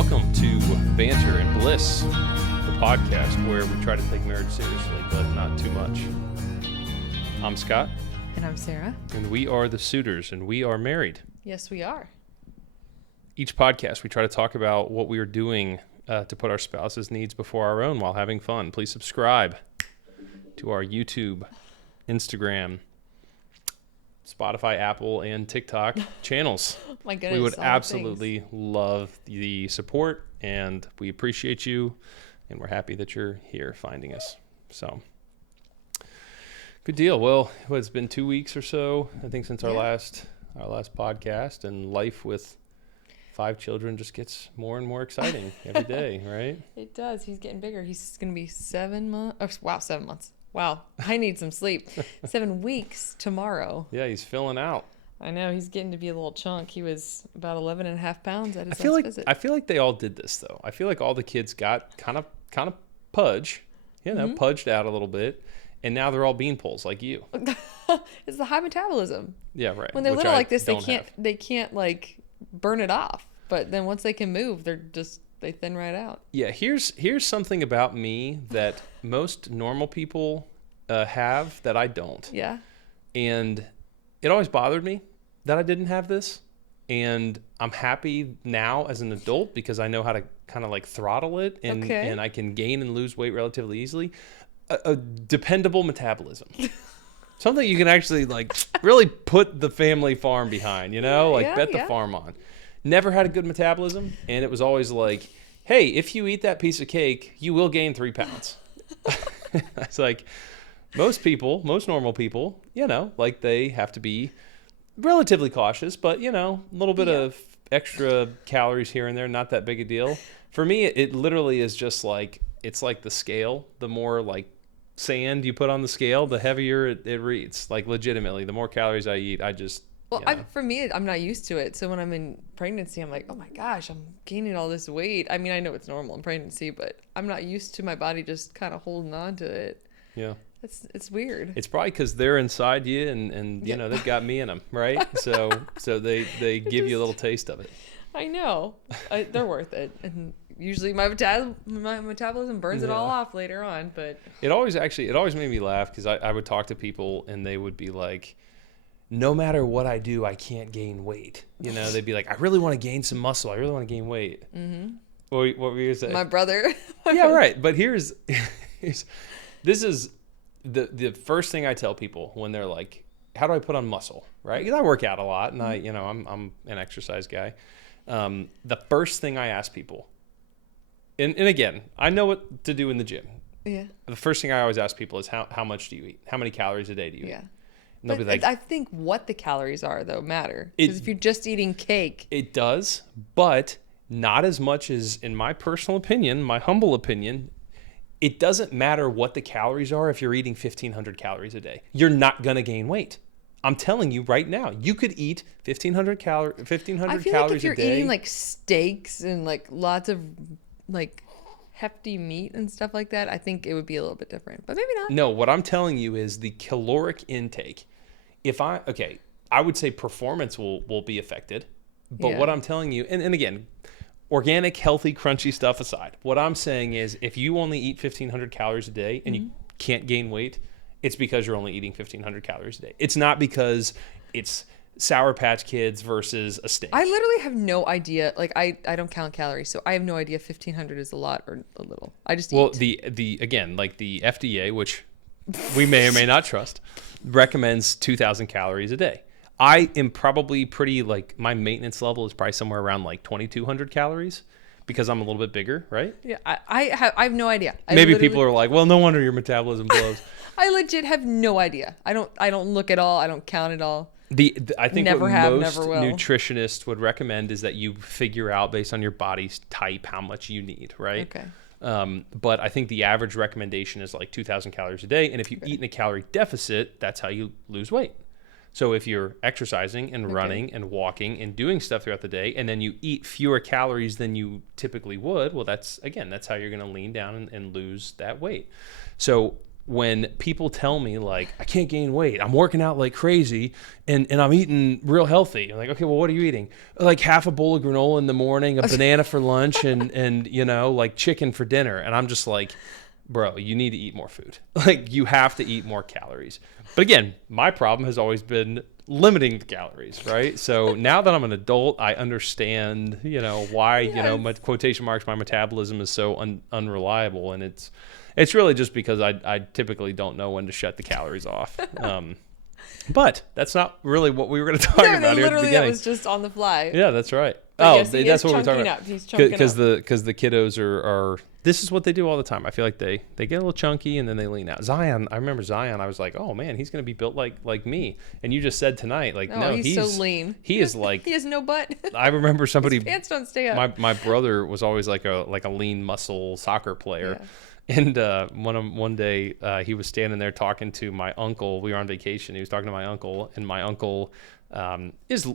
Welcome to Banter and Bliss, the podcast where we try to take marriage seriously, but not too much. I'm Scott. And I'm Sarah. And we are the suitors, and we are married. Yes, we are. Each podcast, we try to talk about what we are doing to put our spouse's needs before our own while having fun. Please subscribe to our YouTube, Instagram, Spotify, Apple, and TikTok channels. My goodness, we would absolutely love the support, and we appreciate you, and we're happy that you're here finding us. So, good deal. Well, it's been 2 weeks or so, I think, since our last podcast, and life with 5 children just gets more and more exciting every day, right? It does. He's getting bigger. He's going to be 7 months. Oh, wow, 7 months. Wow, I need some sleep. 7 weeks tomorrow. Yeah, he's filling out. I know, he's getting to be a little chunk. He was about 11 and a half pounds at his last visit. I feel like they all did this, though. I feel like all the kids got kind of pudge, pudged out a little bit, and now they're all beanpoles like you. It's the high metabolism. Yeah, right. When they're little like this, they can't like burn it off. But then once they can move, they thin right out. Yeah, here's something about me that most normal people have that I don't. Yeah. And it always bothered me that I didn't have this. And I'm happy now as an adult because I know how to kind of like throttle it and I can gain and lose weight relatively easily. A dependable metabolism. Something you can actually like really put the family farm behind, bet the farm on. Never had a good metabolism, and it was always like, hey, if you eat that piece of cake, you will gain 3 pounds. It's like most normal people, like they have to be relatively cautious, but, a little bit of extra calories here and there, not that big a deal. For me, it literally is just like, it's like the scale. The more like sand you put on the scale, the heavier it reads. Like legitimately, the more calories I eat, I just... Well, for me, I'm not used to it. So when I'm in pregnancy, I'm like, oh my gosh, I'm gaining all this weight. I mean, I know it's normal in pregnancy, but I'm not used to my body just kind of holding on to it. Yeah. It's weird. It's probably because they're inside you and they've got me in them, right? So they give you a little taste of it. I know. They're worth it. And usually my metabolism burns it all off later on, but... It always made me laugh because I would talk to people and they would be like, no matter what I do, I can't gain weight. They'd be like, I really want to gain some muscle. I really want to gain weight. Mm-hmm. What were you going to say? My brother. Yeah, right. But this is the first thing I tell people when they're like, how do I put on muscle? Right? Because I work out a lot and I'm an exercise guy. The first thing I ask people, and again, I know what to do in the gym. Yeah. The first thing I always ask people is how much do you eat? How many calories a day do you eat? But like, I think what the calories are, though, matter. Because if you're just eating cake... It does, but not as much as, in my personal opinion, my humble opinion, it doesn't matter what the calories are if you're eating 1,500 calories a day. You're not going to gain weight. I'm telling you right now, you could eat 1,500 calories a day. I feel like if you're eating like steaks and like lots of like hefty meat and stuff like that, I think it would be a little bit different, but maybe not. No, what I'm telling you is the caloric intake. I would say performance will be affected, but what I'm telling you, and again, organic, healthy, crunchy stuff aside, what I'm saying is if you only eat 1,500 calories a day and you can't gain weight, it's because you're only eating 1,500 calories a day. It's not because it's Sour Patch Kids versus a steak. I literally have no idea. Like I don't count calories, so I have no idea 1,500 is a lot or a little. I just eat. Well, the again, like the FDA, which we may or may not trust, recommends 2,000 calories a day. I am probably pretty like my maintenance level is probably somewhere around like 2,200 calories because I'm a little bit bigger, right? Yeah, I have no idea. Maybe people are like, well, no wonder your metabolism blows. I legit have no idea. I don't look at all. I don't count at all. I think what most nutritionists would recommend is that you figure out based on your body's type how much you need, right? Okay. But I think the average recommendation is like 2,000 calories a day. And if you eat in a calorie deficit, that's how you lose weight. So if you're exercising and running and walking and doing stuff throughout the day, and then you eat fewer calories than you typically would, well, that's how you're going to lean down and lose that weight. So when people tell me like, I can't gain weight, I'm working out like crazy and I'm eating real healthy. I'm like, okay, well, what are you eating? Like half a bowl of granola in the morning, a banana for lunch, and like chicken for dinner. And I'm just like, bro, you need to eat more food. Like you have to eat more calories. But again, my problem has always been limiting the calories, right? So now that I'm an adult, I understand, why, my quotation marks, my metabolism is so unreliable. And it's really just because I typically don't know when to shut the calories off. But that's not really what we were going to talk about here at the beginning. That was just on the fly. Yeah, that's right. Yes, that's what we're talking about. He's chunking because the kiddos are this is what they do all the time. I feel like they get a little chunky and then they lean out. Zion, I remember Zion. I was like, oh man, he's going to be built like me. And you just said tonight, like, no, he's so lean. He is like he has no butt. I remember somebody. His pants don't stay up. My brother was always like a lean muscle soccer player. Yeah. And one day he was standing there talking to my uncle. We were on vacation. He was talking to my uncle, and my uncle is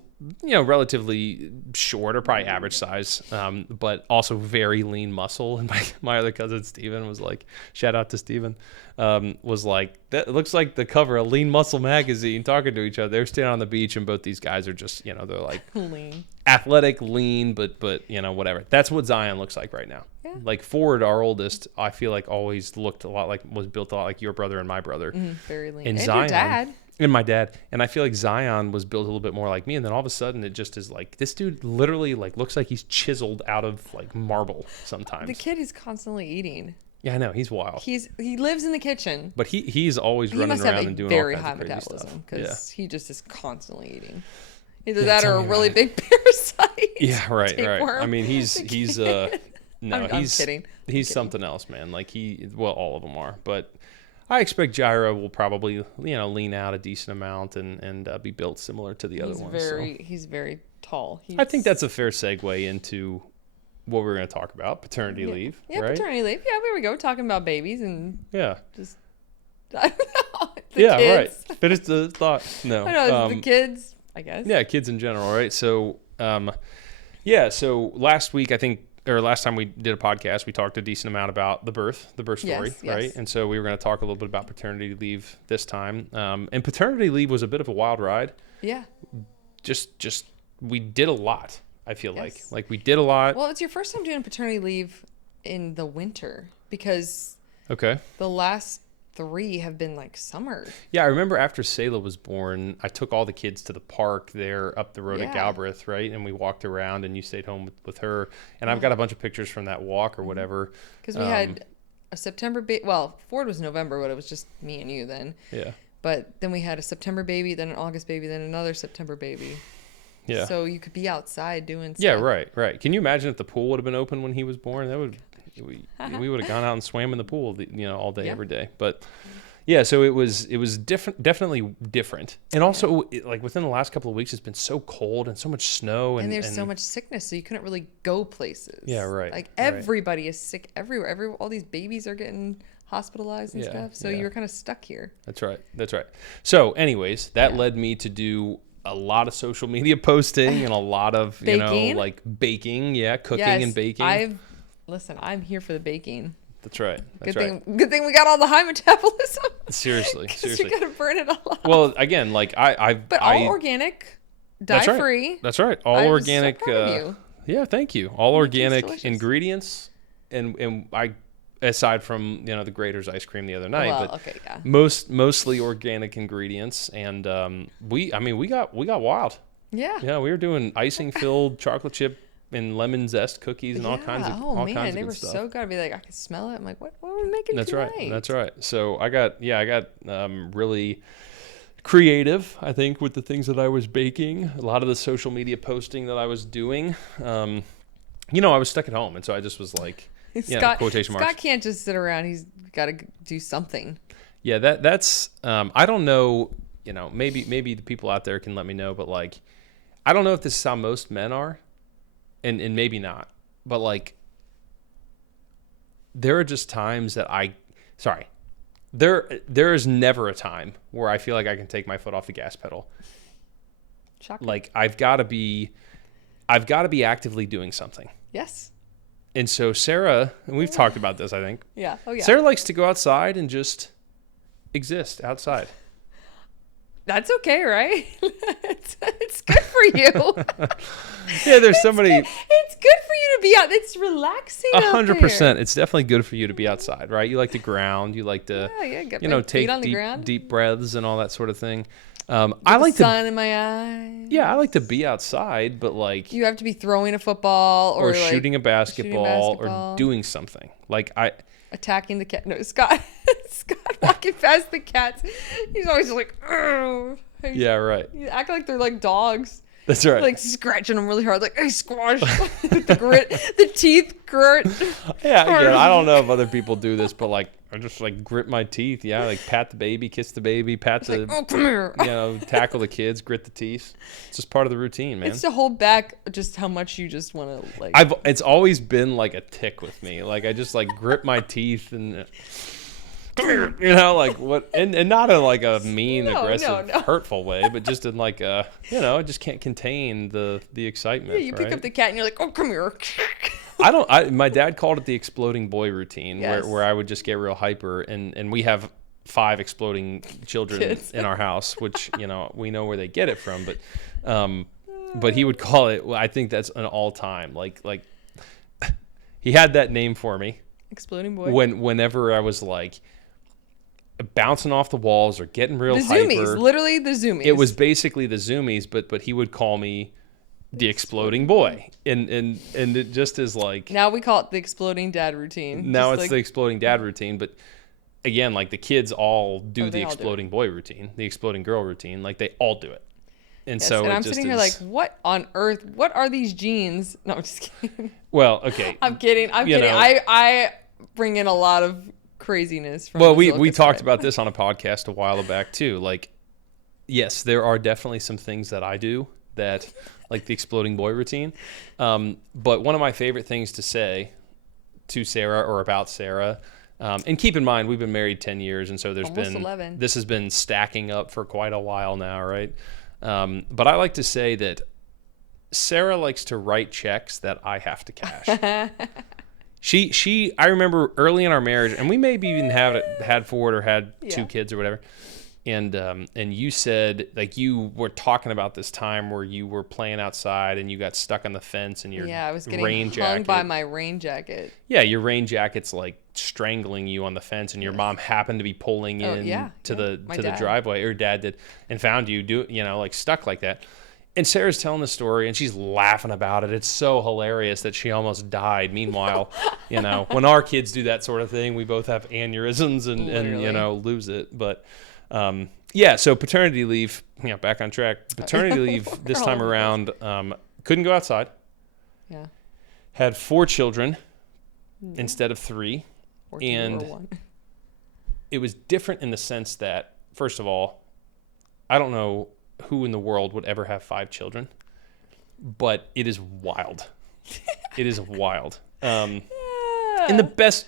relatively short or probably average size, but also very lean muscle. And my other cousin Steven was like, shout out to Steven, was like, that looks like the cover of Lean Muscle magazine, talking to each other. They're standing on the beach, and both these guys are just they're like lean, athletic, lean, but whatever. That's what Zion looks like right now. Yeah. Like Ford, our oldest, I feel like always was built a lot like your brother and my brother. Very lean. And Zion, your dad. And my dad. And I feel like Zion was built a little bit more like me. And then all of a sudden it just is like, this dude literally like looks like he's chiseled out of like marble sometimes. The kid is constantly eating. Yeah, I know. He's wild. He lives in the kitchen. But he's always running around and doing all kinds of crazy stuff. He must have a very high metabolism because he just is constantly eating. Either that or a really big parasite. Yeah, right. I mean, he's I'm kidding. He's something else, man. Like all of them are. But I expect Jairo will probably, lean out a decent amount and be built similar to the other ones. He's very tall. I think that's a fair segue into what we're going to talk about, paternity leave. Yeah, right? Paternity leave. Yeah, there we go. Talking about babies and just I don't know. Kids. Right. Finish the thought. No, I know the kids. I guess. Yeah, kids in general, right? So, so last week last time we did a podcast, we talked a decent amount about the birth story, right? Yes. And so we were going to talk a little bit about paternity leave this time. And paternity leave was a bit of a wild ride. Yeah. Just we did a lot, I feel like we did a lot. Well, it's your first time doing paternity leave in the winter because the last 3 have been like summer. Yeah, I remember after Selah was born, I took all the kids to the park there up the road at Galbraith, right? And we walked around and you stayed home with her. And I've got a bunch of pictures from that walk or whatever. Because we had a September baby. Well, Ford was November, but it was just me and you then. Yeah. But then we had a September baby, then an August baby, then another September baby. Yeah. So you could be outside doing stuff. Yeah, right. Can you imagine if the pool would have been open when he was born? That would... we would have gone out and swam in the pool, all day, every day. But yeah, so it was different, definitely different. And also, like within the last couple of weeks, it's been so cold and so much snow, and there's so much sickness, so you couldn't really go places. Yeah, right. Like everybody is sick everywhere. All these babies are getting hospitalized and stuff. So you were kind of stuck here. That's right. So, anyways, that led me to do a lot of social media posting and a lot of like baking, cooking and baking. Listen, I'm here for the baking. That's right. Good thing we got all the high metabolism. Seriously. You gotta burn it all out. Well, again, like all organic, dye-free. That's right. All organic. Yeah, thank you. All organic ingredients, and I, aside from the Grater's ice cream the other night, mostly organic ingredients, and we got wild. Yeah. Yeah, we were doing icing filled chocolate chip and lemon zest cookies and all kinds of they were stuff. So good. I'd be like, I could smell it. I'm like, what are we making tonight? That's right. So I got really creative, I think, with the things that I was baking. A lot of the social media posting that I was doing. I was stuck at home, and so I just was like, quotation marks. Scott can't just sit around. He's got to do something. Yeah, that's I don't know. Maybe the people out there can let me know, but like, I don't know if this is how most men are. And maybe not, but like, there are just times that there is never a time where I feel like I can take my foot off the gas pedal. Shocking. Like I've got to be actively doing something. Yes. And so Sarah, and we've talked about this, I think. Yeah. Oh yeah. Sarah likes to go outside and just exist outside. That's okay, right? It's good for you. Yeah, there's somebody. It's good for you to be out. It's relaxing. 100%. It's definitely good for you to be outside, right? You like to ground. You like to, take deep breaths and all that sort of thing. I like sun in my eyes. Yeah, I like to be outside, but like you have to be throwing a football or like shooting a basketball or doing something. Like attacking the cat. No, Scott walking past the cats. He's always like, oh. Yeah, right. You act like they're like dogs. That's right. Like scratching them really hard, like, hey, squash. the teeth grit. Yeah, again, I don't know if other people do this, but like, I just like grit my teeth. Yeah, like pat the baby, kiss the baby, like, oh, come here. Tackle the kids, grit the teeth. It's just part of the routine, man. It's to hold back just how much you just want to like. It's always been like a tick with me. Like I just like grit my teeth and. Like what, and not in like a mean, aggressive, hurtful way, but just in like a, I just can't contain the excitement. Yeah, you pick up the cat and you're like, oh, come here. My dad called it the exploding boy routine, where I would just get real hyper, and we have 5 exploding children in our house, which, we know where they get it from, but he would call it, I think that's an all time, like he had that name for me. Exploding boy. Whenever I was like, bouncing off the walls or getting real hyper. The zoomies, literally the zoomies. It was basically the zoomies, but he would call me the exploding boy, and it just is like. Now we call it the exploding dad routine. Now it's the exploding dad routine, but again, like the kids all do the exploding boy routine, the exploding girl routine, like they all do it, and so. And I'm sitting here like, what on earth? What are these genes? No, I'm just kidding. Well, okay. I'm kidding. I bring in a lot of craziness from we talked about this on a podcast a while back too. Like, yes, there are definitely some things that I do that like the exploding boy routine, but one of my favorite things to say to Sarah or about Sarah, and keep in mind we've been married 10 years, and so there's almost been 11. This has been stacking up for quite a while now, right? But I like to say that Sarah likes to write checks that I have to cash. I remember early in our marriage, and we maybe even had 4 or had 2 kids or whatever. And you said, like, you were talking about this time where you were playing outside and you got stuck on the fence and your I was getting rain hung jacket. by my rain jacket. Yeah, your rain jacket's like strangling you on the fence, and your mom happened to be pulling in to the driveway, or dad did, and found you like stuck like that. And Sarah's telling the story, and she's laughing about it. It's so hilarious that she almost died. Meanwhile, when our kids do that sort of thing, we both have aneurysms and lose it. But so paternity leave, back on track. Paternity leave this time around, couldn't go outside. Yeah. Had 4 children instead of 3. And it was different in the sense that, first of all, I don't know who in the world would ever have 5 children, but it is wild. It is wild. In the best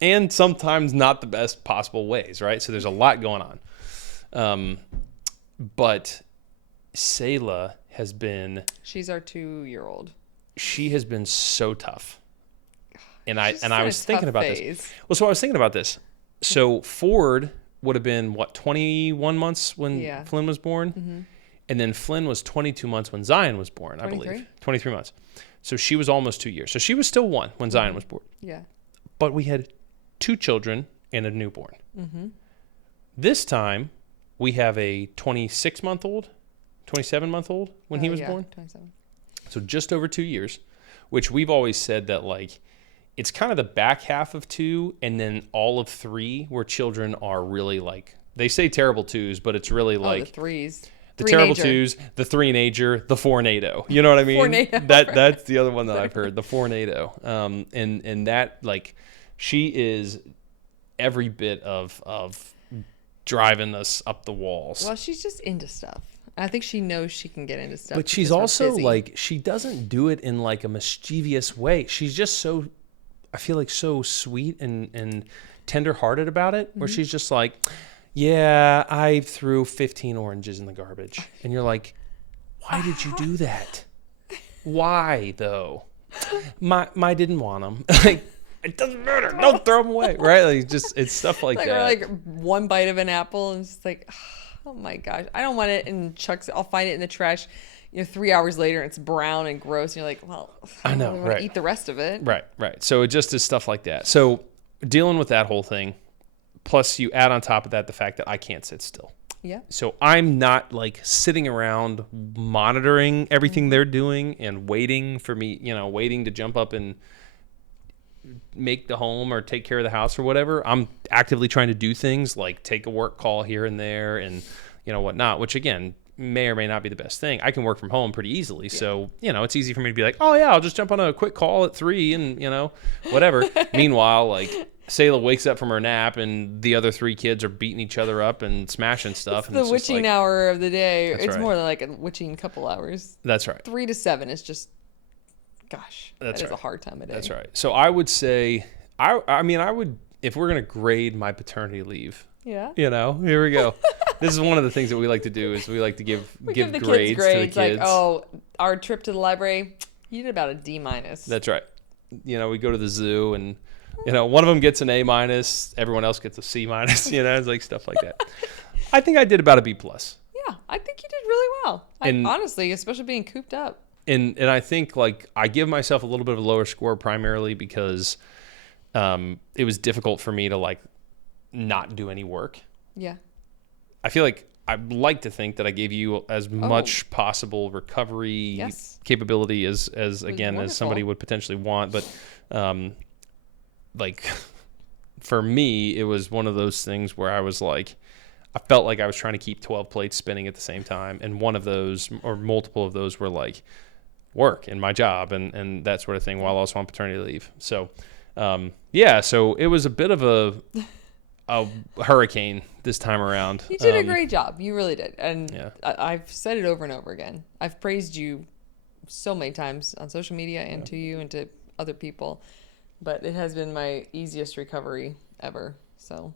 and sometimes not the best possible ways, right? So there's a lot going on. But Selah has been... She's our 2-year-old. She has been so tough. And I was thinking about this. Well, so I was thinking about this. So Ford would have been 21 months when Flynn was born, and then Flynn was 22 months when Zion was born. 23? I believe 23 months. So she was almost 2 years. So she was still 1 when Zion was born. Yeah. But we had 2 children and a newborn. This time we have a 26-month-old, 27-month-old when he was born. 27. So just over 2 years, which we've always said that like. It's kind of the back half of 2 and then all of 3 where children are really like, they say terrible 2s, but it's really like the 3s. The terrible 2s, the 3-nager, the 4-nado. You know what I mean? 4-nado, that's the other one that I've heard, the 4-nado. And that like she is every bit of driving us up the walls. Well, she's just into stuff. I think she knows she can get into stuff. But she's also like, she doesn't do it in like a mischievous way. She's just so, I feel like so sweet and tender-hearted about it, where she's just like, yeah, I threw 15 oranges in the garbage. And you're like, why did you do that? Why, though? My didn't want them. Like, It doesn't matter. Don't throw them away, right? Like it's stuff like that. Or like one bite of an apple, and it's just like, oh my gosh, I don't want it. And Chuck's, I'll find it in the trash. 3 hours later, it's brown and gross. And you're like, well, I know, really want to eat the rest of it. Right. So it just is stuff like that. So dealing with that whole thing, plus you add on top of that the fact that I can't sit still. Yeah. So I'm not like sitting around monitoring everything they're doing and waiting for me, waiting to jump up and make the home or take care of the house or whatever. I'm actively trying to do things like take a work call here and there and whatnot, which again may or may not be the best thing. I can work from home pretty easily. Yeah. So, it's easy for me to be like, oh yeah, I'll just jump on a quick call at 3 and, whatever. Meanwhile, like Sayla wakes up from her nap and the other 3 kids are beating each other up and smashing stuff. It's the witching hour of the day. It's right. more than like a witching couple hours. That's right. 3 to 7 is just, gosh, that's that is right. a hard time of day. That's right. So I would say, I would, if we're going to grade my paternity leave, yeah. Here we go. This is one of the things that we like to do is we like to give the grades kids to the kids. Like, oh, our trip to the library, you did about a D-. That's right. We go to the zoo and, one of them gets an A-, everyone else gets a C-, it's like stuff like that. I think I did about a B+. Yeah, I think you did really well. Honestly, especially being cooped up. And I think like I give myself a little bit of a lower score primarily because it was difficult for me to like not do any work. Yeah. I feel like I'd like to think that I gave you as much possible recovery capability as again, wonderful. As somebody would potentially want. But like for me, it was one of those things where I was like, I felt like I was trying to keep 12 plates spinning at the same time. And one of those or multiple of those were like work and my job and that sort of thing while also on paternity leave. So, so it was a bit of a hurricane this time around. You did a great job. You really did. And I've said it over and over again. I've praised you so many times on social media and to you and to other people, but it has been my easiest recovery ever. So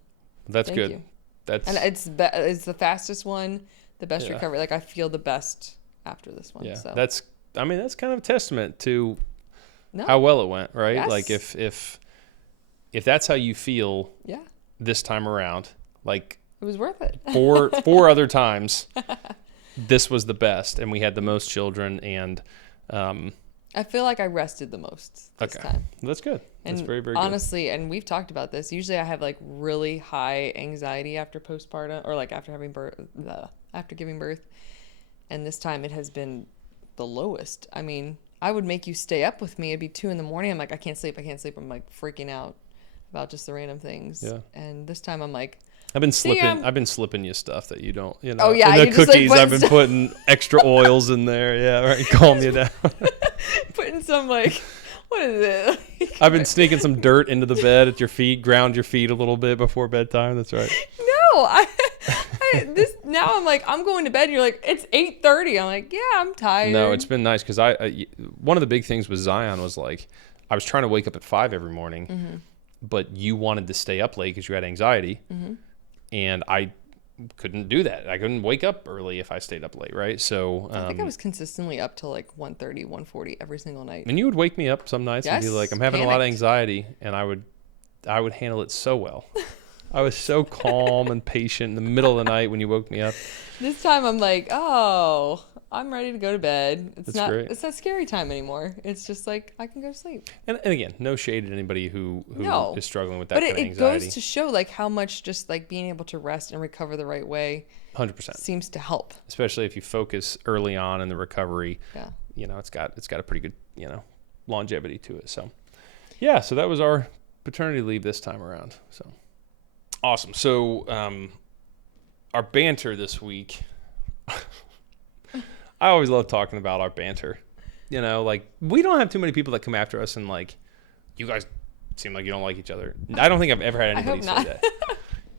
that's thank good. You. And it's the fastest one, the best recovery. Like I feel the best after this one. Yeah. So That's kind of a testament to how well it went, right? Yes. Like if that's how you feel this time around, like it was worth it. four other times, this was the best, and we had the most children, and I feel like I rested the most this time. That's good. And that's very, very honestly, and we've talked about this. Usually, I have like really high anxiety after postpartum, or like after having birth, after giving birth, and this time it has been the lowest. I mean, I would make you stay up with me. It'd be 2 a.m. I'm like, I can't sleep. I'm like freaking out about just the random things. Yeah. And this time I'm like, I've been slipping you stuff that you don't, Oh yeah. In the cookies, I've been putting extra oils in there. Yeah. Right. Calm you down. Putting some like, what is it? I've been sneaking some dirt into the bed at your feet, ground your feet a little bit before bedtime. That's right. No, now I'm like, I'm going to bed. You're like, it's 8:30. I'm like, yeah, I'm tired. No, it's been nice because one of the big things with Zion was like, I was trying to wake up at 5 every morning, but you wanted to stay up late because you had anxiety, and I couldn't do that. I couldn't wake up early if I stayed up late, right? So I think I was consistently up till like 1:30, 1:40 every single night. And you would wake me up some nights and be like, I'm having a lot of anxiety, and I would handle it so well. I was so calm and patient in the middle of the night when you woke me up. This time I'm like, oh, I'm ready to go to bed. It's great. It's not scary time anymore. It's just like I can go to sleep. And again, no shade at anybody who is struggling with that kind of anxiety. But it goes to show like how much just like being able to rest and recover the right way 100% seems to help. Especially if you focus early on in the recovery. Yeah. It's got a pretty good, longevity to it. So yeah, so that was our paternity leave this time around. So awesome. So our banter this week, I always love talking about our banter. Like we don't have too many people that come after us and like, you guys seem like you don't like each other. I don't think I've ever had anybody say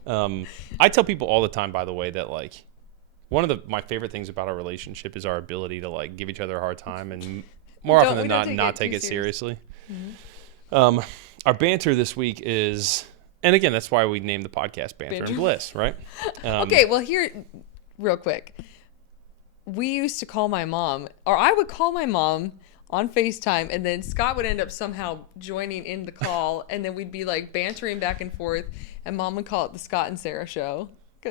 that. I tell people all the time, by the way, that like one of my favorite things about our relationship is our ability to like give each other a hard time and more often than not take it seriously. Mm-hmm. Our banter this week is, and again, that's why we named the podcast Banter and Bliss, right? Okay, well here, real quick. We used to call my mom, or I would call my mom on FaceTime, and then Scott would end up somehow joining in the call, and then we'd be like bantering back and forth, and Mom would call it the Scott and Sarah show.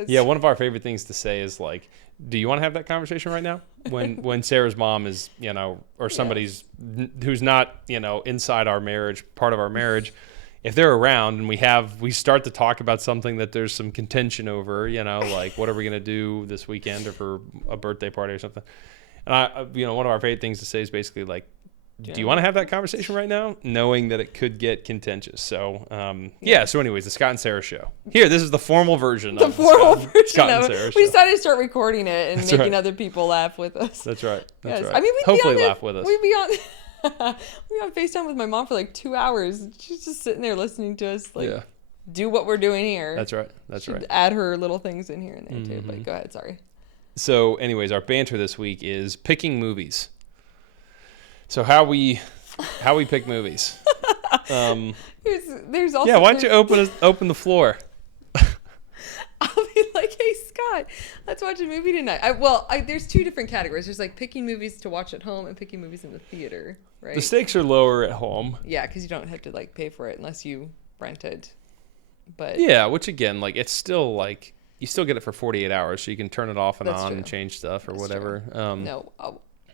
Yeah, one of our favorite things to say is like, do you want to have that conversation right now? When Sarah's mom is, or somebody's who's not, inside our marriage, part of our marriage, if they're around and we start to talk about something that there's some contention over, like what are we going to do this weekend or for a birthday party or something. And one of our favorite things to say is basically like, do you want to have that conversation right now? Knowing that it could get contentious. So, so anyways, the Scott and Sarah show. Here, this is the formal version of Scott and Sarah show. We decided to start recording it and making other people laugh with us. That's right. That's right. I mean, hopefully laugh with us. We'd be on FaceTime with my mom for like 2 hours. She's just sitting there listening to us do what we're doing here. That's right. That's She'd right. add her little things in here and there too. But go ahead, sorry. So anyways, our banter this week is picking movies. So how we pick movies. There's also why don't you open the floor? I'll be like, hey Scott, let's watch a movie tonight. There's two different categories. There's like picking movies to watch at home and picking movies in the theater, right? The stakes are lower at home. Yeah, because you don't have to like pay for it unless you rent it. But yeah, which again, like it's still like you still get it for 48 hours, so you can turn it off and on and change stuff or whatever. No.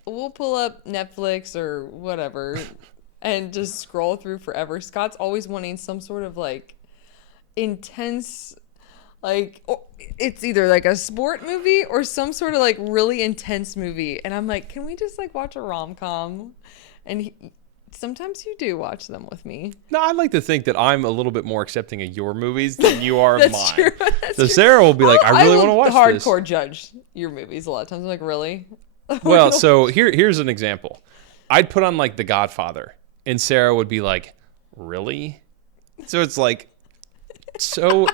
We'll pull up Netflix or whatever and just scroll through forever. Scott's always wanting some sort of like intense, like it's either like a sport movie or some sort of like really intense movie. And I'm like, can we just like watch a rom-com? And sometimes you do watch them with me. No, I'd like to think that I'm a little bit more accepting of your movies than you are of That's mine. True. That's so true. Sarah will be like, I really want to watch this. Hardcore judge your movies a lot of times. I'm like, really? Well, so here's an example. I'd put on like The Godfather, and Sarah would be like, really? So it's like so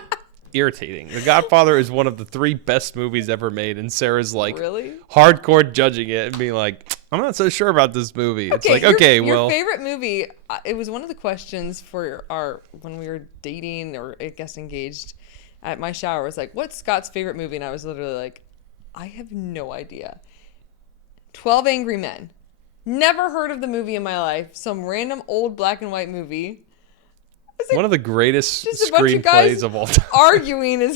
irritating. The Godfather is one of the 3 best movies ever made, and Sarah's like really hardcore judging it and being like, I'm not so sure about this movie. It's like, your favorite movie, it was one of the questions for when we were dating or I guess engaged at my shower was like, what's Scott's favorite movie? And I was literally like, I have no idea. 12 Angry Men. Never heard of the movie in my life. Some random old black and white movie. One of the greatest screenplays of all time. Arguing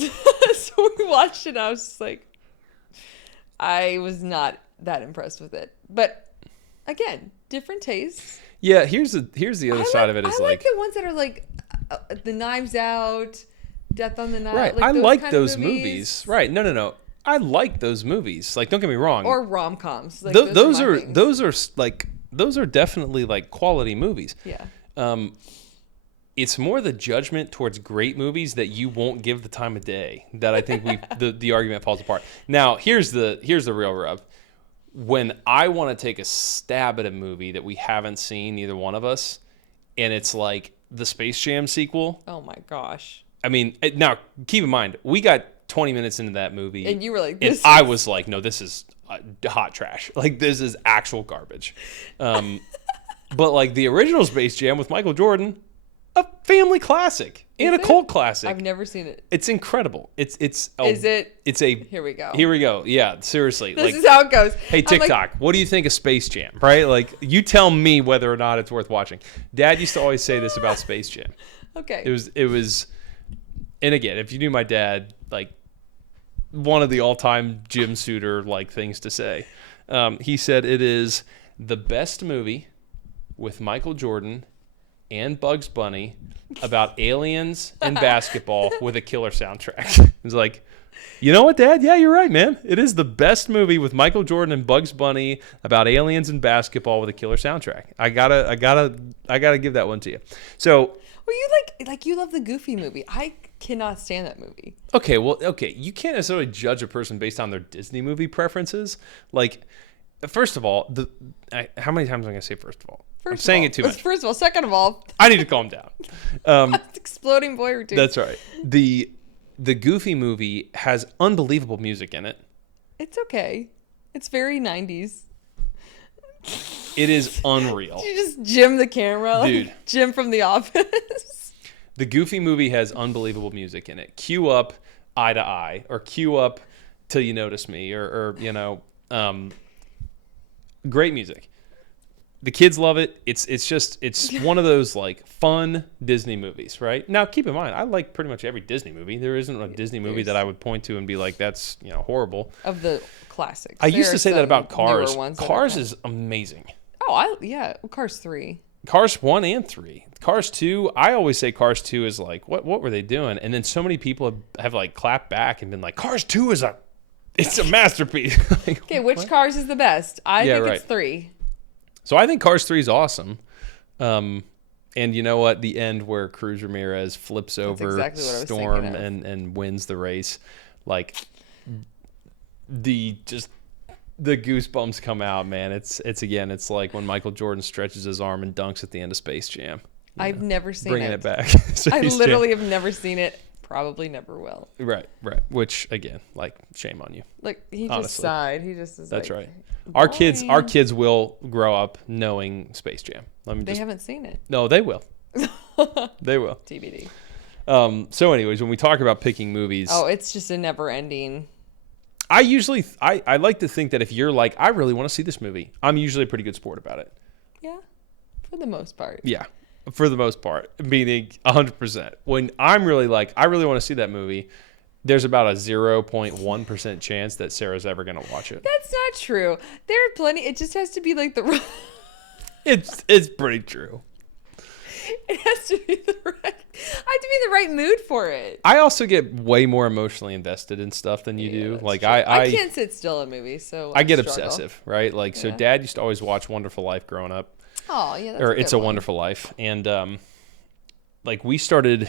so we watched it and I was just like, I was not that impressed with it. But again, different tastes. Yeah, here's the other side of it is I like the ones that are like the Knives Out, Death on the Nile. Right, like I like those movies. Right, no. I like those movies. Like, don't get me wrong. Or rom-coms. Like, those are definitely like quality movies. Yeah. It's more the judgment towards great movies that you won't give the time of day that I think the argument falls apart. Now, here's the real rub. When I want to take a stab at a movie that we haven't seen, either one of us, and it's like the Space Jam sequel. Oh my gosh. I mean, now keep in mind, we got 20 minutes into that movie. And you were like, I was like, no, this is hot trash. Like, this is actual garbage. But like the original Space Jam with Michael Jordan, a family classic and a cult classic. I've never seen it. It's incredible. It's Here we go. Yeah, seriously. This is how it goes. Hey, TikTok, what do you think of Space Jam? Right? Like, you tell me whether or not it's worth watching. Dad used to always say this about Space Jam. Okay. It was, and again, if you knew my dad, like, one of the all-time Jim Souter like things to say. He said it is the best movie with Michael Jordan and Bugs Bunny about aliens and basketball with a killer soundtrack. He's like, you know what, Dad? Yeah, you're right, man. It is the best movie with Michael Jordan and Bugs Bunny about aliens and basketball with a killer soundtrack. I gotta give that one to you. So, well, you you love the Goofy movie. I cannot stand that movie. Okay, you can't necessarily judge a person based on their Disney movie preferences. Like, first of all, how many times am I going to say first of all? I'm saying it too much. First of all. Second of all. I need to calm down. Exploding boy routine. That's right. The Goofy movie has unbelievable music in it. It's okay. It's very 90s. It is unreal. Did you just Jim the camera? Like Dude. Jim from The Office. The Goofy movie has unbelievable music in it. Cue up Eye to Eye, or cue up Till You Notice Me, or great music. the kids love it. It's one of those like fun Disney movies, right? Now, keep in mind, I like pretty much every Disney movie. There isn't a Disney movie that I would point to and be like, that's horrible. Of the classics, I used to say that about Cars. Cars is amazing. Oh, Cars 3. Cars 1 and 3. Cars 2, I always say Cars 2 is like, what were they doing? And then so many people have like clapped back and been like, Cars 2 is it's a masterpiece. Like, okay, which Cars is the best? I think it's 3. So I think Cars 3 is awesome. And you know what? The end where Cruz Ramirez flips over Storm and wins the race. Like, the goosebumps come out, man. It's like when Michael Jordan stretches his arm and dunks at the end of Space Jam. I've never seen Bringing it back. I literally have never seen it. Probably never will. Right. Which, again, like, shame on you. Like, he just sighed. He just is That's like, right. Our kids will grow up knowing Space Jam. They haven't seen it. No, they will. They will. TBD. So anyways, when we talk about picking movies. Oh, it's just a never ending. I usually, I like to think that if you're like, I really want to see this movie, I'm usually a pretty good sport about it. Yeah. For the most part. Yeah. For the most part, meaning 100%. When I'm really like, I really want to see that movie, there's about a 0.1% chance that Sarah's ever going to watch it. That's not true. There are plenty. It just has to be like the. It's pretty true. It has to be the right. I have to be in the right mood for it. I also get way more emotionally invested in stuff than you do. Like I can't sit still in movies, so I get obsessive, right? Like so, Dad used to always watch Wonderful Life growing up. Oh yeah, that's or It's a Wonderful Life, and like we started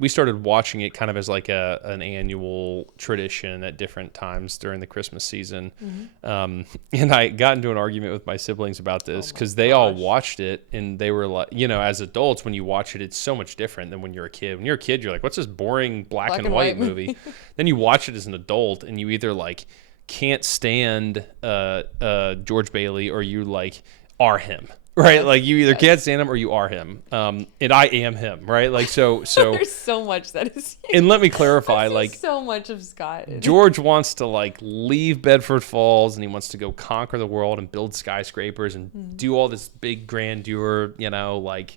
watching it kind of as like an annual tradition at different times during the Christmas season. Mm-hmm. And I got into an argument with my siblings about this because they all watched it and they were like, as adults, when you watch it, it's so much different than when you're a kid. When you're a kid, you're like, what's this boring black and white movie? Then you watch it as an adult and you either like can't stand George Bailey or you like are him. Right, like you either can't stand him or you are him, and I am him, right? Like so. There's so much that is. And let me clarify, like so much of Scott. George wants to like leave Bedford Falls, and he wants to go conquer the world and build skyscrapers and do all this big grandeur, like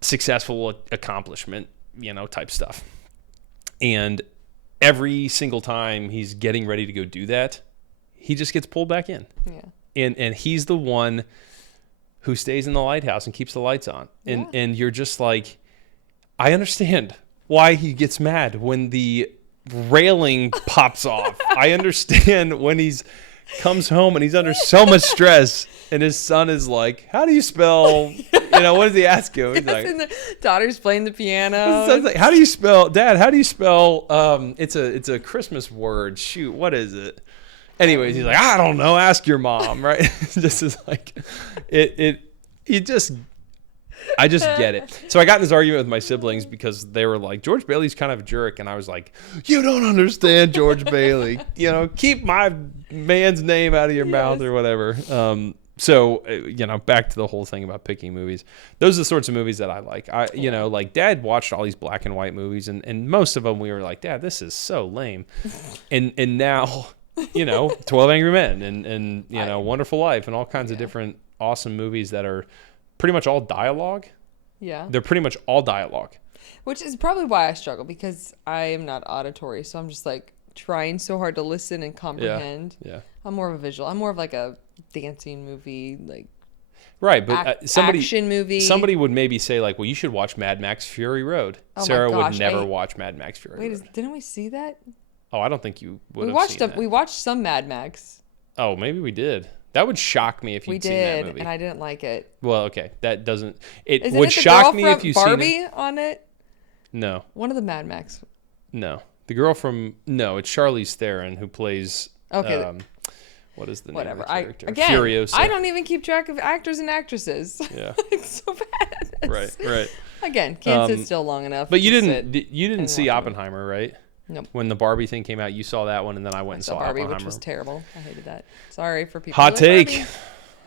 successful accomplishment, type stuff. And every single time he's getting ready to go do that, he just gets pulled back in. Yeah. And he's the one who stays in the lighthouse and keeps the lights on. And you're just like, I understand why he gets mad when the railing pops off. I understand when he's comes home and he's under so much stress and his son is like, how do you spell, what does he ask him? He's like, and the daughter's playing the piano. So like, how do you spell, Dad, how do you spell, it's a Christmas word. Shoot, what is it? Anyways, he's like, I don't know. Ask your mom, right? This is like, I just get it. So I got in this argument with my siblings because they were like, George Bailey's kind of a jerk. And I was like, you don't understand George Bailey. Keep my man's name out of your mouth or whatever. So, back to the whole thing about picking movies. Those are the sorts of movies that I like. Like Dad watched all these black and white movies and most of them we were like, Dad, this is so lame. And now... 12 Angry Men and Wonderful Life and all kinds of different awesome movies that are pretty much all dialogue. Yeah. They're pretty much all dialogue. Which is probably why I struggle because I am not auditory. So I'm just like trying so hard to listen and comprehend. Yeah. I'm more of a visual. I'm more of like a dancing movie, like. Right, but action movie. Somebody would maybe say like, well, you should watch Mad Max Fury Road. Oh Sarah would never watch Mad Max Fury Road. Didn't we see that? Oh, I don't think you would have seen that. We watched some Mad Max. Oh, maybe we did. That would shock me if you'd seen that movie. We did, and I didn't like it. Well, okay. That doesn't... It would shock me if you've seen it. Barbie on it? No. One of the Mad Max. No. The girl from... No, it's Charlize Theron who plays... Okay. What is the name of the character? Furiosa. I don't even keep track of actors and actresses. Yeah. It's so bad. Right. Again, can't sit still long enough. But you didn't see Oppenheimer, right? Nope. When the Barbie thing came out, you saw that one, and then I went and saw Barbie, Oppenheimer. which was terrible. I hated that. Sorry for people. Hot take.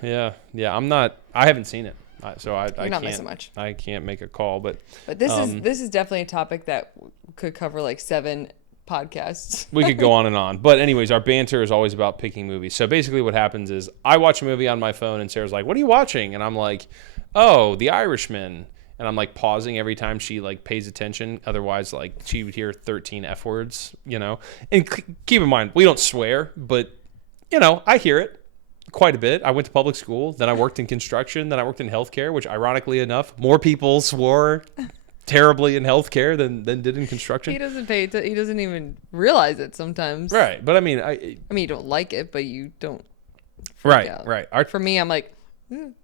Yeah. I'm not. I haven't seen it, so I not can't. Missing much. I can't make a call, but this is definitely a topic that could cover like 7 podcasts. We could go on and on. But anyways, our banter is always about picking movies. So basically what happens is I watch a movie on my phone and Sarah's like, what are you watching? And I'm like, oh, The Irishman. And I'm like pausing every time she like pays attention. Otherwise, like she would hear 13 F words, you know. And keep in mind, we don't swear, but, you know, I hear it quite a bit. I went to public school. Then I worked in construction. Then I worked in healthcare, which ironically enough, more people swore terribly in healthcare than did in construction. He doesn't he doesn't even realize it sometimes. Right. But I mean, you don't like it, but you don't right, out. Right. For me, I'm like,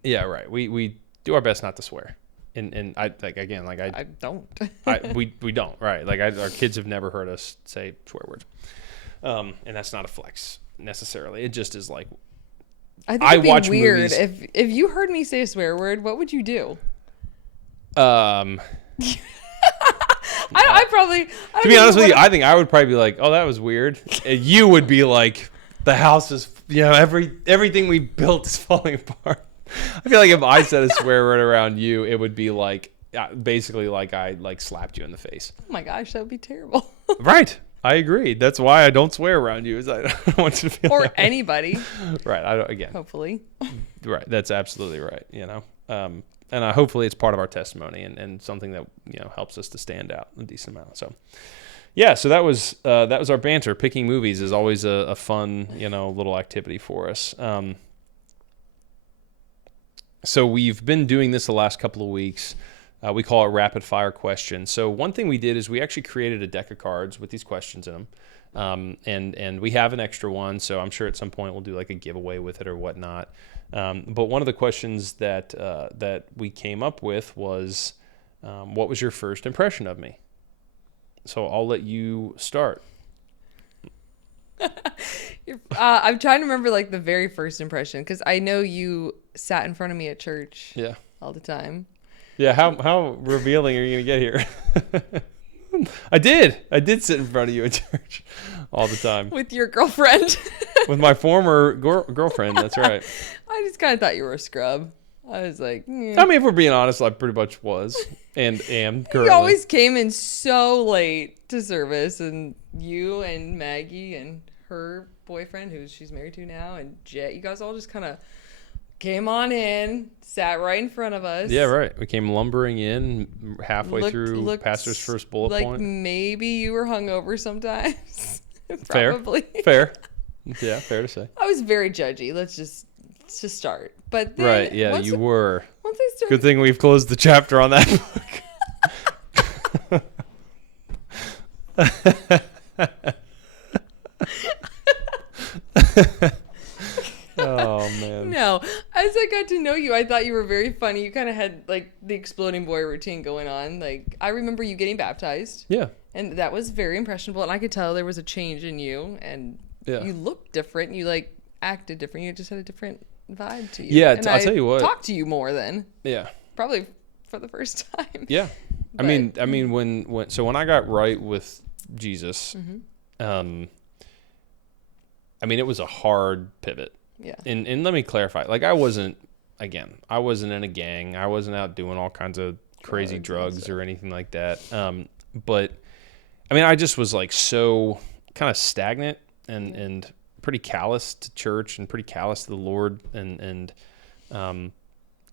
yeah, right. We do our best not to swear. And I like, again, like I don't. we don't, right. Like our kids have never heard us say swear words. And that's not a flex necessarily. It just is like, I think it'd be watch weird movies. if you heard me say a swear word. What would you do? I probably. To be honest with you, I think I would probably be like, "Oh, that was weird." And you would be like, "The house is, you know, everything we built is falling apart." I feel like if I said a swear word around you, it would be like, basically like I like slapped you in the face. Oh my gosh, that would be terrible. Right. I agree. That's why I don't swear around you. Is I don't want you to feel or that way. Anybody. Right. I don't. Again. Hopefully. Right. That's absolutely right. You know. And hopefully it's part of our testimony and something that, you know, helps us to stand out a decent amount. So, yeah. So that was our banter. Picking movies is always a fun, you know, little activity for us. So we've been doing this the last couple of weeks. We call it rapid fire questions. So one thing we did is we actually created a deck of cards with these questions in them. And we have an extra one. So I'm sure at some point we'll do like a giveaway with it or whatnot. But one of the questions that we came up with was, what was your first impression of me? So I'll let you start. I'm trying to remember like the very first impression because I know you sat in front of me at church. Yeah. All the time. Yeah. How revealing are you gonna get here? I did sit in front of you at church all the time with your girlfriend. With my former girlfriend. That's right. I just kind of thought you were a scrub. I was like, I mean, if we're being honest, I pretty much was and am currently. You always came in so late to service, and you and Maggie and her boyfriend, who she's married to now, and Jet, you guys all just kind of came on in, sat right in front of us. Yeah, right. We came lumbering in halfway through Pastor's first bullet point. Like maybe you were hungover sometimes. Fair. Probably. Fair. Yeah, fair to say. I was very judgy. Let's just start. But then right, yeah, you were. Once I started, good thing we've closed the chapter on that book. Oh man. No, as I got to know you, I thought you were very funny. You kind of had like the exploding boy routine going on. Like I remember you getting baptized. Yeah. And that was very impressionable, and I could tell there was a change in you, and you looked different. You like acted different. You just had a different vibe to you. Yeah, and I'll tell you what. Talked to you more then. Yeah. Probably for the first time. Yeah. But, I mean when I got right with Jesus, I mean it was a hard pivot. Yeah. And let me clarify. Like I wasn't in a gang. I wasn't out doing all kinds of crazy drugs or anything like that. But I mean I just was like so kind of stagnant and pretty callous to church and pretty callous to the Lord and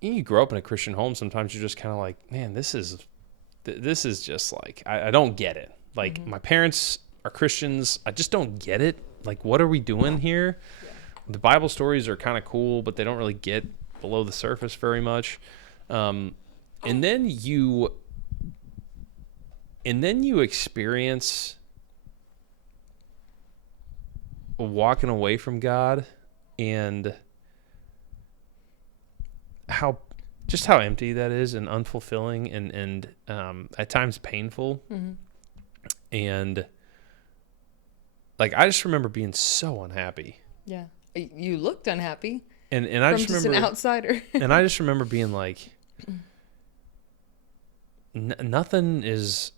you grow up in a Christian home, sometimes you're just kind of like, man, this is just like I don't get it. Like my parents are Christians. I just don't get it. Like what are we doing here? Yeah. The Bible stories are kind of cool, but they don't really get below the surface very much. And then you experience walking away from God and how empty that is and unfulfilling and at times painful. And like I just remember being so unhappy. Yeah. You looked unhappy. And I just remember an outsider. And I just remember being like nothing is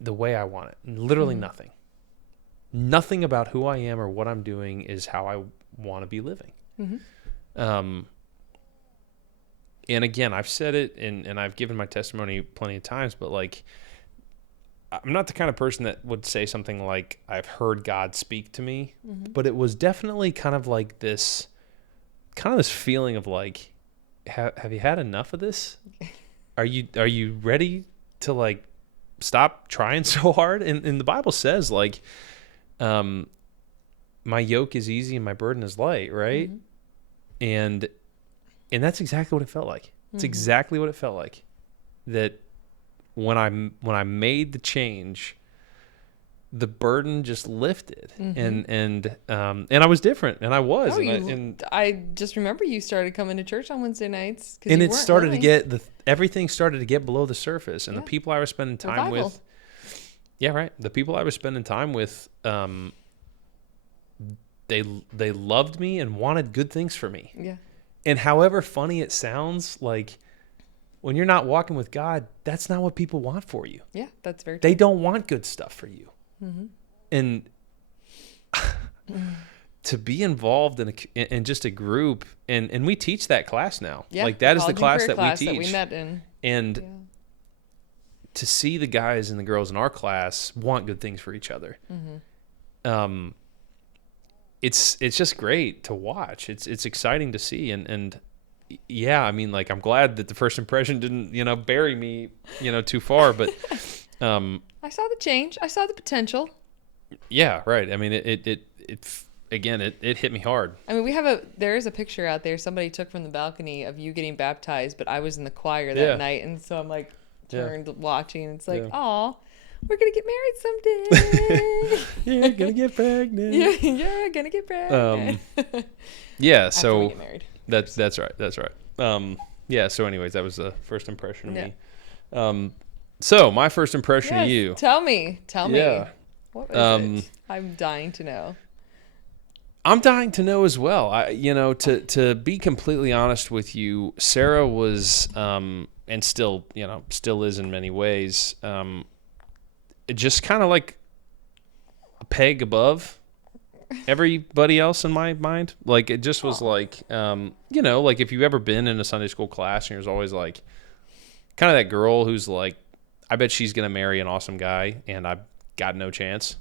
the way I want it. Literally nothing. Nothing about who I am or what I'm doing is how I want to be living. And again, I've said it and I've given my testimony plenty of times, but like I'm not the kind of person that would say something like, I've heard God speak to me, but it was definitely kind of like this feeling of like, have you had enough of this? Are you ready to like stop trying so hard? And the Bible says like, my yoke is easy and my burden is light, right? And that's exactly what it felt like. It's exactly what it felt like. That when I made the change, the burden just lifted, and I was different, and I was. I just remember you started coming to church on Wednesday nights, and it started to get everything started to get below the surface, and the people I was spending time with. Yeah, right. The people I was spending time with, they loved me and wanted good things for me. Yeah. And however funny it sounds, like, when you're not walking with God, that's not what people want for you. Yeah, that's very true. They don't want good stuff for you. And to be involved in just a group, and we teach that class now. Yeah, like that is the class that we teach. That we met in. And to see the guys and the girls in our class want good things for each other. It's just great to watch. It's exciting to see. And yeah, I mean, like, I'm glad that the first impression didn't, bury me, too far, but, I saw the change. I saw the potential. Yeah, right. I mean, it hit me hard. I mean, there is a picture out there somebody took from the balcony of you getting baptized, but I was in the choir that night. And so I'm like turned watching. It's like, aw, we're going to get married someday. You're going to get pregnant. You're going to get pregnant. Yeah. After So we get married. That's right. That's right. Yeah. So anyways, that was the first impression of me. So my first impression of you. Tell me. Yeah. What is it? I'm dying to know. I'm dying to know as well. To be completely honest with you, Sarah was, and still is in many ways, just kind of like a peg above everybody else in my mind. Like, it just was like, like if you've ever been in a Sunday school class and there's always like kind of that girl who's like, I bet she's going to marry an awesome guy and I've got no chance.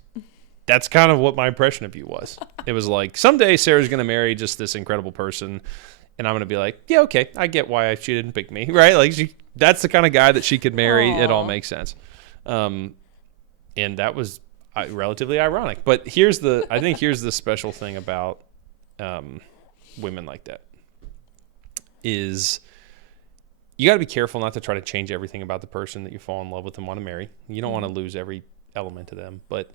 That's kind of what my impression of you was. It was like, someday Sarah's going to marry just this incredible person and I'm going to be like, yeah, okay, I get why she didn't pick me, right? Like, that's the kind of guy that she could marry. Aww. It all makes sense. And that was relatively ironic. But I think here's the special thing about women like that is you got to be careful not to try to change everything about the person that you fall in love with and want to marry. You don't want to lose every element of them. But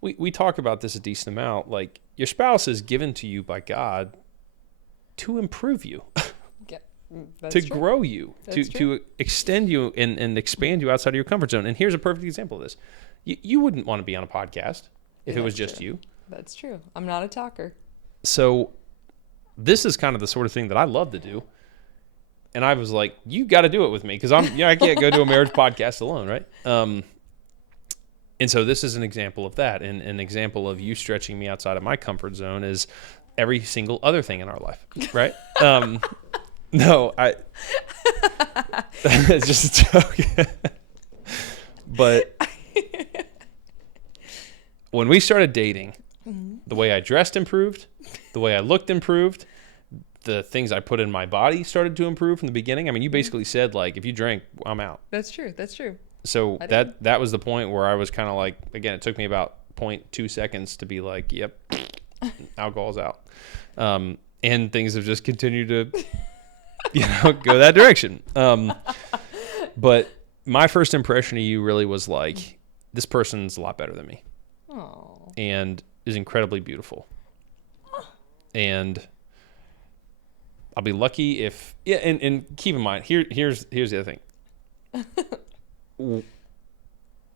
we talk about this a decent amount. Like, your spouse is given to you by God to improve you, to grow you, to extend you and expand you outside of your comfort zone. And here's a perfect example of this. You wouldn't want to be on a podcast if it was just you. That's true. I'm not a talker. So this is kind of the sort of thing that I love to do. And I was like, you got to do it with me because I can't go do a marriage podcast alone, right? And so this is an example of that. And an example of you stretching me outside of my comfort zone is every single other thing in our life, right? No, it's just a joke. But when we started dating, the way I dressed improved, the way I looked improved, the things I put in my body started to improve from the beginning. I mean, you basically said, like, if you drink, I'm out. That's true. So that was the point where I was kind of like, again, it took me about 0.2 seconds to be like, yep, alcohol's out. And things have just continued to, go that direction. But my first impression of you really was like, this person's a lot better than me. Aww. And is incredibly beautiful. And I'll be lucky if, and keep in mind, here's the other thing.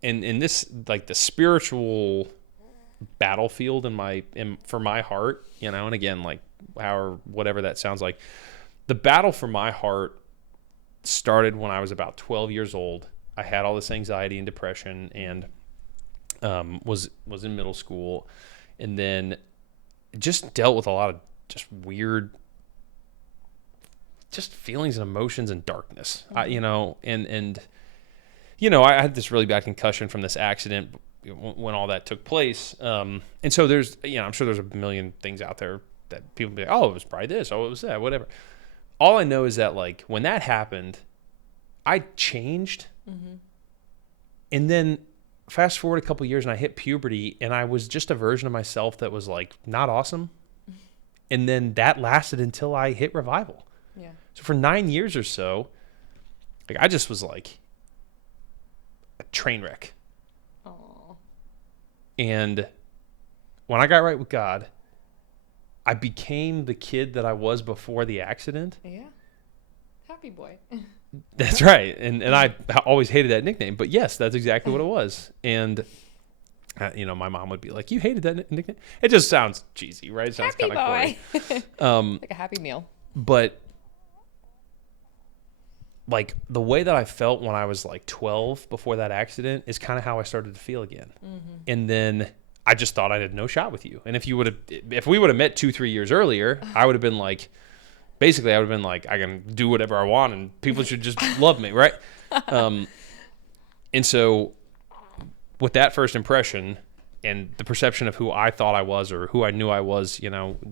And this, like, the spiritual battlefield for my heart, and again, like, whatever that sounds like, the battle for my heart started when I was about 12 years old. I had all this anxiety and depression and was in middle school, and then just dealt with a lot of just weird just feelings and emotions and darkness. And I had this really bad concussion from this accident when all that took place. And so there's, I'm sure there's a million things out there that people be like, oh, it was probably this, oh, it was that, whatever. All I know is that like when that happened, I changed. Mm-hmm. And then fast forward a couple years and I hit puberty and I was just a version of myself that was like not awesome. And then that lasted until I hit revival. Yeah. So for 9 years or so, like I just was like a train wreck. Aww. And when I got right with God, I became the kid that I was before the accident. Yeah. Happy boy. That's right. And I always hated that nickname. But yes, that's exactly what it was. And, my mom would be like, you hated that nickname? It just sounds cheesy, right? It sounds kind of corny. Like a Happy Meal. But, like, the way that I felt when I was, like, 12 before that accident is kind of how I started to feel again. Mm-hmm. And then I just thought I had no shot with you. And if we would have met 2-3 years earlier, I would have been like, basically, I would have been like, I can do whatever I want and people should just love me, right? And so with that first impression and the perception of who I thought I was or who I knew I was,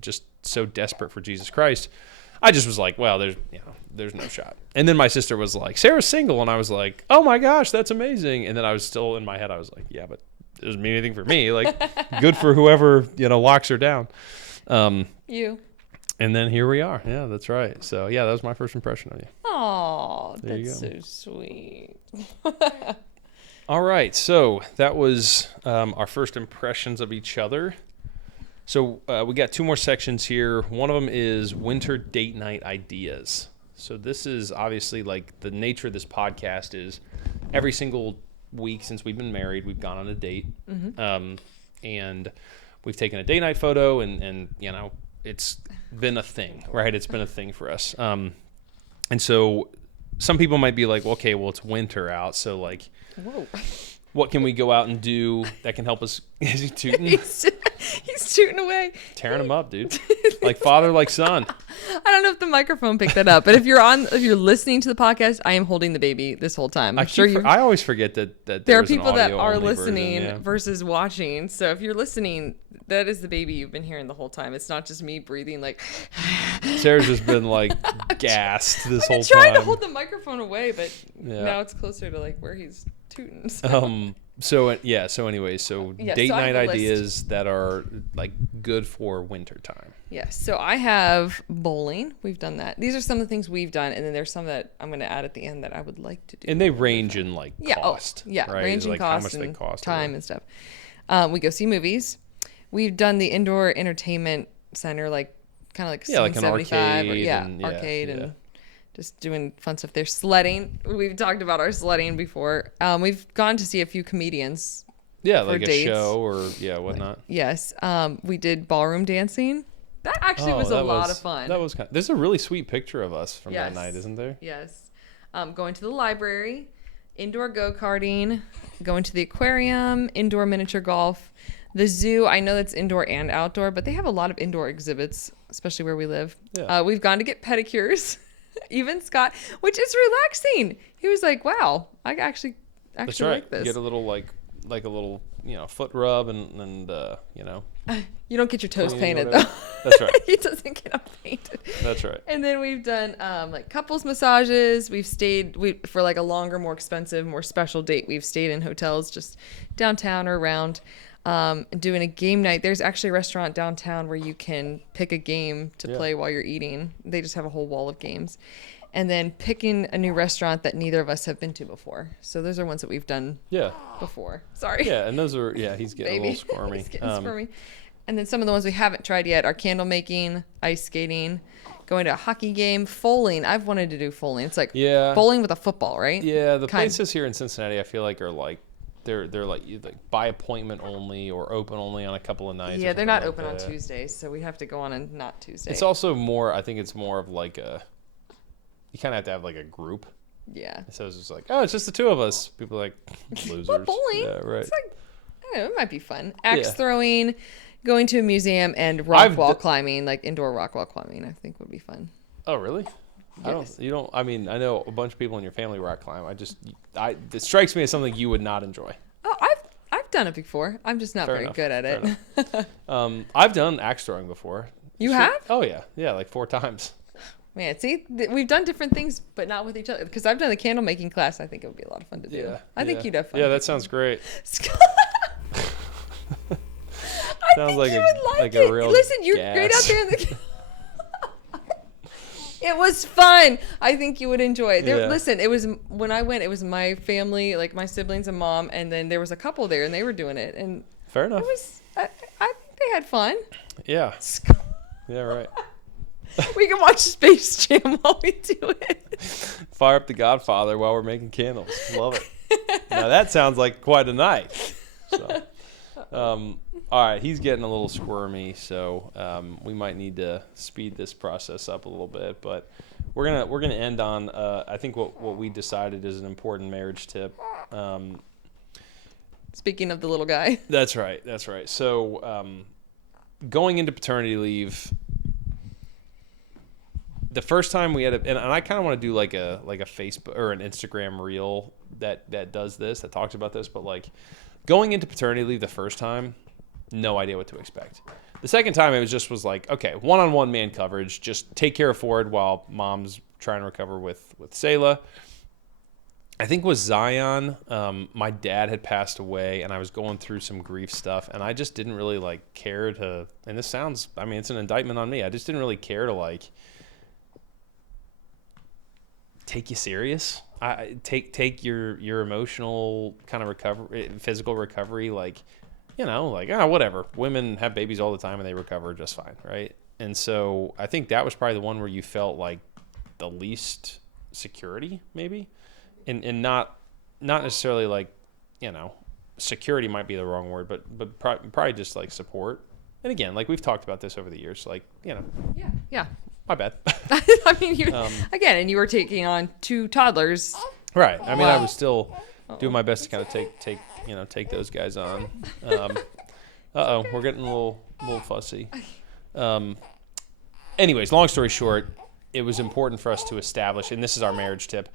just so desperate for Jesus Christ, I just was like, well, there's no shot. And then my sister was like, Sarah's single. And I was like, oh my gosh, that's amazing. And then I was still in my head, I was like, yeah, but it doesn't mean anything for me. Like, good for whoever, locks her down. You. And then here we are. Yeah, that's right. So, yeah, that was my first impression of you. Oh, that's so sweet. All right. So that was our first impressions of each other. So we got 2 more sections here. One of them is winter date night ideas. So this is obviously like the nature of this podcast is every single week since we've been married, we've gone on a date. Mm-hmm. And we've taken a date night photo and it's been a thing, right? It's been a thing for us. And so some people might be like, well, okay, well, it's winter out. So like, whoa, what can we go out and do that can help us? Is he tooting? He's tooting away. Tearing him up, dude. Like father, like son. I don't know if the microphone picked that up, but if you're listening to the podcast, I am holding the baby this whole time. I always forget that there are people that are listening versus watching. So if you're listening, that is the baby you've been hearing the whole time. It's not just me breathing like. Sarah's just been like gassed this whole time. I'm trying to hold the microphone away, but now it's closer to like where he's tooting. So date night ideas that are like good for winter time. Yes. So I have bowling. We've done that. These are some of the things we've done, and then there's some that I'm going to add at the end that I would like to do. And they range in like cost. Right? Range in cost and time and stuff. We go see movies. We've done the indoor entertainment center, like kind of like like an arcade. Arcade and just doing fun stuff. There's sledding. We've talked about our sledding before. We've gone to see a few comedians. Yeah, like a show or whatnot. Yes. We did ballroom dancing. That actually was a lot of fun. That was there's a really sweet picture of us from that night, isn't there? Yes. Going to the library, indoor go-karting, going to the aquarium, indoor miniature golf, the zoo. I know that's indoor and outdoor, but they have a lot of indoor exhibits, especially where we live. Yeah. We've gone to get pedicures. Even Scott, which is relaxing. He was like, wow, I actually That's right. like this. Get a little like a little foot rub and you don't get your toes painted though. That's right. He doesn't get them painted. That's right. And then we've done like couples massages. We've stayed for like a longer, more expensive, more special date. We've stayed in hotels just downtown or around. Doing a game night. There's actually a restaurant downtown where you can pick a game to play while you're eating. They just have a whole wall of games. And then picking a new restaurant that neither of us have been to before. So those are ones that we've done before. Sorry. Yeah, and those are, he's getting a little squirmy. He's getting squirmy. And then some of the ones we haven't tried yet are candle making, ice skating, going to a hockey game, foaling. I've wanted to do foaling. It's like bowling with a football, right? Yeah, the places here in Cincinnati I feel like are like, they're like by appointment only or open only on a couple of nights. Yeah, they're not open on Tuesdays, so we have to go on a not Tuesday. It's also more, I think it's more of like you kind of have to have like a group. Yeah. So it's just like, oh, it's just the two of us. People are like, losers. Well, bowling. Yeah, right. It's like, I don't know, it might be fun. Axe throwing, going to a museum, and rock wall climbing, like indoor rock wall climbing, I think would be fun. Oh, really? I mean, I know a bunch of people in your family rock climb. It strikes me as something you would not enjoy. Oh, I've done it before. I'm just not very good at it. I've done axe throwing before. You have? Oh yeah. Yeah. Like 4 times. Man, see, we've done different things, but not with each other. Because I've done the candle making class. I think it would be a lot of fun to do. Yeah. I think you'd have fun. Yeah, that sounds great. Sounds like a real. Listen, you're great out there in the. It was fun. I think you would enjoy it. Listen, it was when I went. It was my family, like my siblings and mom, and then there was a couple there, and they were doing it. And fair enough. It was. I think they had fun. Yeah. Yeah. Right. We can watch Space Jam while we do it. Fire up the Godfather while we're making candles. Love it. Now that sounds like quite a night. So, all right, he's getting a little squirmy, so we might need to speed this process up a little bit. But we're gonna end on I think what we decided is an important marriage tip. Speaking of the little guy. That's right. So going into paternity leave. The first time we had and I kind of want to do like a Facebook or an Instagram reel that does this, that talks about this, but like going into paternity leave the first time, no idea what to expect. The second time it was like, okay, one-on-one man coverage, just take care of Ford while mom's trying to recover with Selah. I think with Zion, my dad had passed away and I was going through some grief stuff and I just didn't really like care to, and this sounds, I mean, it's an indictment on me. I just didn't really care to like take you serious. Take your emotional kind of recovery, physical recovery, like, you know, like, whatever. Women have babies all the time and they recover just fine, right? And so I think that was probably the one where you felt like the least security, maybe, and not necessarily like, you know, security might be the wrong word, but probably just like support. And again, like we've talked about this over the years, like, you know. Yeah. My bad. I mean, again, and you were taking on 2 toddlers. Right. I mean, I was still doing my best to kind of take those guys on. We're getting a little fussy. Anyways, long story short, it was important for us to establish, and this is our marriage tip,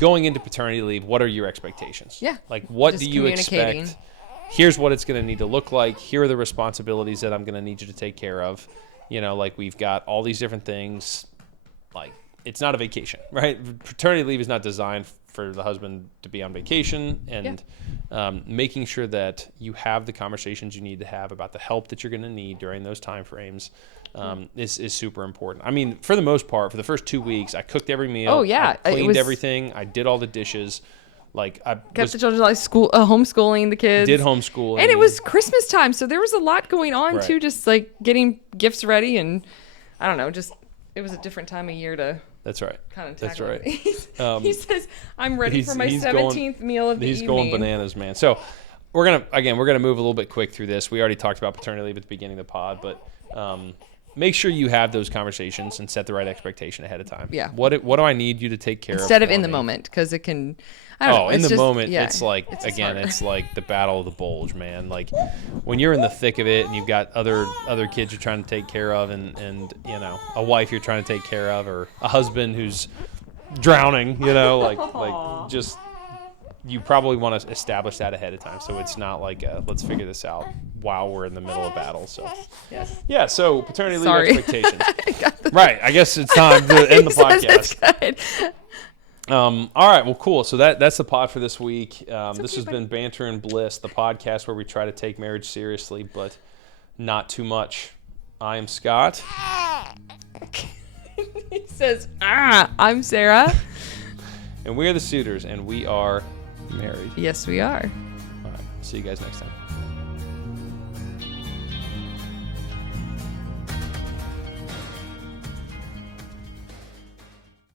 going into paternity leave, what are your expectations? Yeah. Like, what do you expect? Here's what it's going to need to look like. Here are the responsibilities that I'm going to need you to take care of. You know, like we've got all these different things. Like, it's not a vacation, right? Paternity leave is not designed for the husband to be on vacation, and making sure that you have the conversations you need to have about the help that you're going to need during those time frames is super important. I mean, for the most part, for the first 2 weeks, I cooked every meal. Oh yeah, I cleaned everything. I did all the dishes. Like I kept the children like school, homeschooling the kids. Did homeschooling, and it was Christmas time, so there was a lot going on too. Just like getting gifts ready, and I don't know, just it was a different time of year to. That's right. Kind of. That's right. He says, "I'm ready for my 17th meal of the evening." He's going bananas, man. So we're gonna move a little bit quick through this. We already talked about paternity leave at the beginning of the pod, but make sure you have those conversations and set the right expectation ahead of time. Yeah. What do I need you to take care of instead of in the moment, because it can. I don't know, in the moment, it's like, again, it's like the battle of the bulge, man. Like when you're in the thick of it and you've got other kids you're trying to take care of, and you know, a wife you're trying to take care of, or a husband who's drowning, you know, like just you probably want to establish that ahead of time, so it's not like let's figure this out while we're in the middle of battle. So yeah, so paternity leave expectations. Right, I guess it's time to end the podcast. That's good. All right, well, cool. So that's the pod for this week. This has been Banter and Bliss, the podcast where we try to take marriage seriously, but not too much. I am Scott. He says, I'm Sarah. And we are the Suitors, and we are married. Yes, we are. All right, see you guys next time.